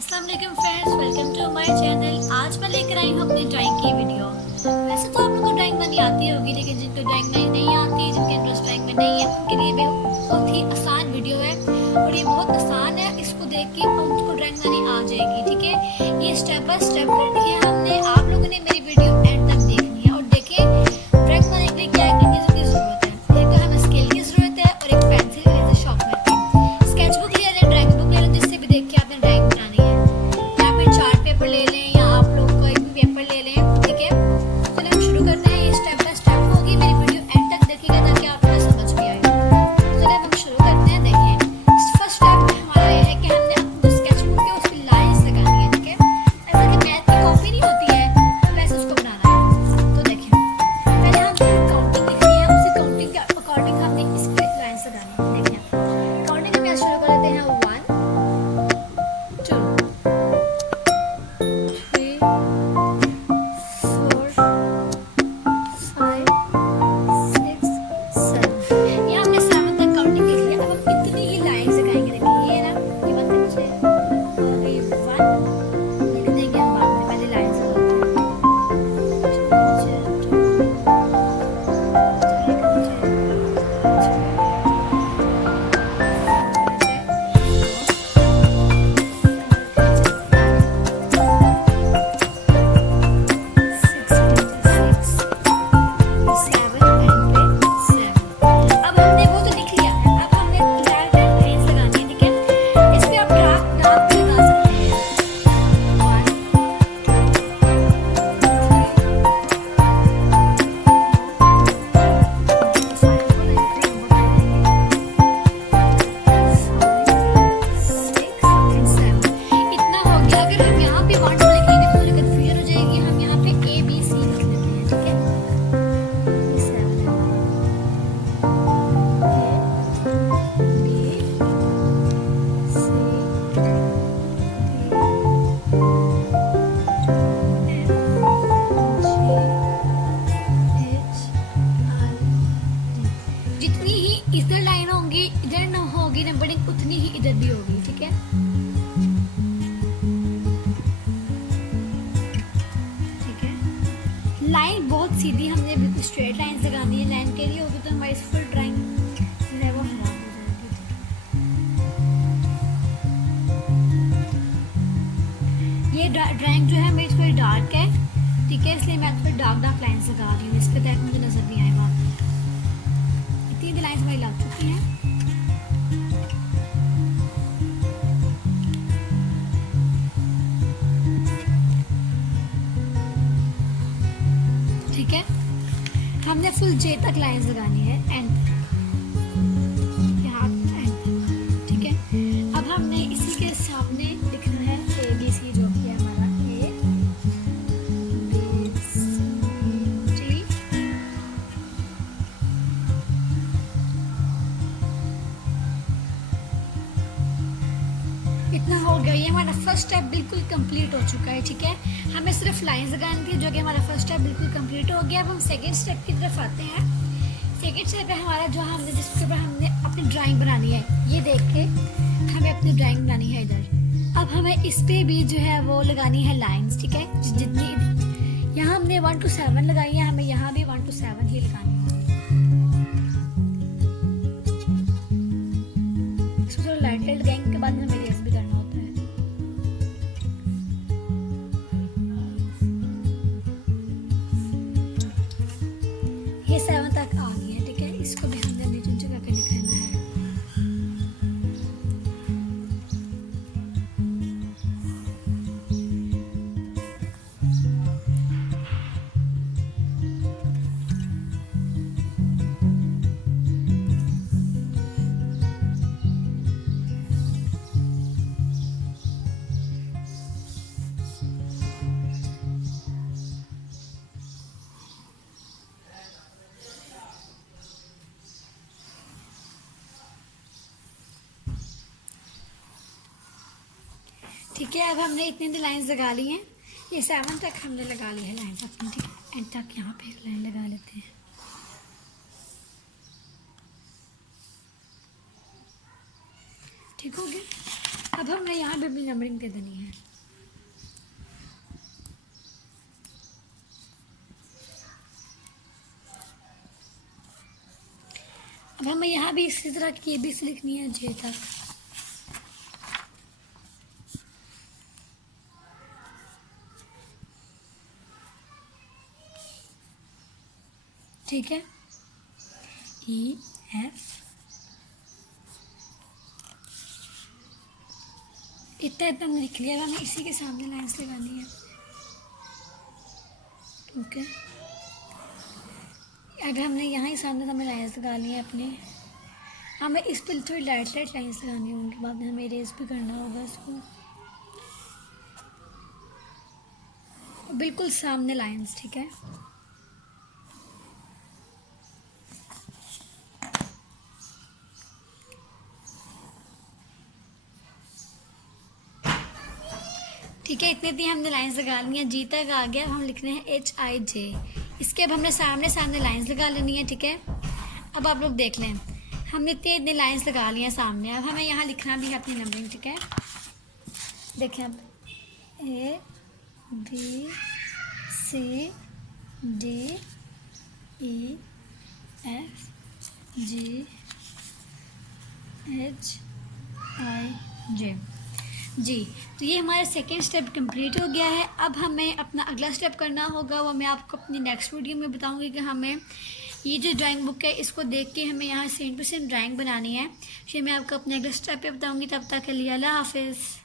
अस्सलाम वालेकुम friends, welcome to my channel. आज मैं लेकर आई हूँ अपनी ड्राइंग की वीडियो। वैसे तो आप लोगों को ड्राइंग बनानी आती होगी, लेकिन जिनको ड्राइंग नहीं आती, जिनके इंटरेस्ट ड्राइंग में नहीं है, उनके लिए बहुत ही आसान वीडियो है और ये बहुत आसान है। इसको देख के उनको ड्राइंग बनानी आ जाएगी। ठीक है, ये स्टेप बाय स्टेप करनी है हमने। आप लोगों ने मेरी वीडियो एंड तक देखनी है और देखें ड्राइंग बनाने के लिए क्या क्या चीज़ों की ज़रूरत है। एक तो हमें स्केल की ज़रूरत है और एक पेंसिल की जैसे शॉर्पनर की। स्केच बुक ले लें, ड्राइंग बुक ले लें, जिससे भी देख के आपने ड्राइंग बनानी है, या फिर चार्ट पेपर ले लें, या आप लोग कोई भी पेपर ले लें। ठीक है, चलिए हम शुरू करते हैं। ये स्टेप बाय स्टेप होगी, मेरी वीडियो एंड तक देखिएगा ताकि आपको समझ भी आए। चलिए अब हम शुरू करते हैं। देखें, फर्स्ट स्टेप हमारा ये है कि हमने अपने स्केच बुक के उस पर लाइंस लगानी है। ठीक है, ऐसा कि मैथ की कॉपी नहीं होती है, हमें वैसे उसको बनाना है। तो देखें, पहले हम काउंटिंग लिखनी है, उसी काउंटिंग के अकॉर्डिंग हमने इस पे लाइंस लगानी है। देखिए, काउंटिंग हम यहाँ शुरू कर लेते हैं। 1 2 3 4 5 6 7। ये हमने 7 तक काउंटिंग लिख लिया। अब हम इतनी ही लाइंस लगाएंगे। देखिए, ये ना, ये बात नीचे और ये 1 लिख देंगे हम बाद में, पहले लाइंस लगाते हैं। जितनी ही इधर लाइन होंगी, इधर न होगी नंबरिंग, उतनी ही इधर भी होगी। ठीक है, ठीक है। लाइन बहुत सीधी, हमने बिल्कुल स्ट्रेट लाइन लगानी है। लाइन के लिए होगी तो हमारी फुल ड्राइंग जो है वो खराब हो जाएगी। ये ड्राइंग जो है मेरी थोड़ी डार्क है, ठीक है, इसलिए मैं थोड़ी डार्क डार्क लाइन्स लगा रही हूँ। इस पर मुझे नजर नहीं आएगा। इतनी लाइन्स हमारी लग चुकी हैं। ठीक है, हमने फुल जे तक लाइंस लगानी है, एंड यहाँ एंड। ठीक है, अब हमने इसी के सामने लिखना है ए बी सी, जो कि है हमारा ए बी सी डी। इतना हो गया। ये हमारा फर्स्ट स्टेप बिल्कुल कंप्लीट हो चुका है। ठीक है, हमें सिर्फ लाइंस लगानी थी, जो कि हमारा फर्स्ट स्टेप बिल्कुल कंप्लीट हो गया। अब हम सेकंड स्टेप की तरफ आते हैं। सेकंड स्टेप है हमारा, जो हमने जिसके ऊपर हमने अपनी ड्राइंग बनानी है। ये देख के हमें अपनी ड्राइंग बनानी है इधर। अब हमें इस पे भी जो है वो लगानी है लाइंस। ठीक है, जितनी यहाँ हमने 1 to 7 लगाई है, हमें यहाँ भी 1 to 7 ही लगानी है। इसको थोड़ा लाइट लाइट लगाएंगे के बाद में हमें रेस भी करना होता है। ये 7 तक आ गई है। ठीक है, इसको भी हमने नीचे नीचे करके लिखना है। ठीक है, अब हमने इतनी लाइंस लगा ली हैं। ये 7 तक हमने लगा ली है लाइंस अपनी। ठीक है, एंड तक यहाँ पे एक लाइन लगा लेते हैं। ठीक हो गया। अब हमने यहाँ पे भी नंबरिंग दे देनी है। अब हमें यहाँ भी इसी तरह की ABC लिखनी है J तक। ठीक है, EF इतना इतना हमने लिख लिया। हमें इसी के सामने लाइंस लगानी है। ओके, अगर हमने यहाँ ही सामने हमें लाइंस लगा ली है अपनी, हमें इस पर थोड़ी लाइट लाइंस लगानी होंगी। बाद में हमें इरेज भी करना होगा इसको। बिल्कुल सामने लाइंस, ठीक है। ठीक है, इतनी हमने लाइंस लगा ली हैं। जी तक आ गया। अब हम लिख रहे हैं HIJ। इसके अब हमने सामने लाइंस लगा लेनी है। ठीक है, अब आप लोग देख लें, हमने इतनी लाइंस लगा ली हैं सामने। अब हमें यहाँ लिखना भी है अपनी नंबरिंग। ठीक है, देखें अब ABCDEFGHIJ। जी, तो ये हमारा सेकेंड स्टेप कंप्लीट हो गया है। अब हमें अपना अगला स्टेप करना होगा, वो मैं आपको अपनी नेक्स्ट वीडियो में बताऊंगी कि हमें ये जो ड्राइंग बुक है इसको देख के हमें यहाँ सेम टू सेम ड्राइंग बनानी है। फिर मैं आपको अपने अगले स्टेप पे बताऊंगी। तब तक के लिए अल्लाह हाफिज़।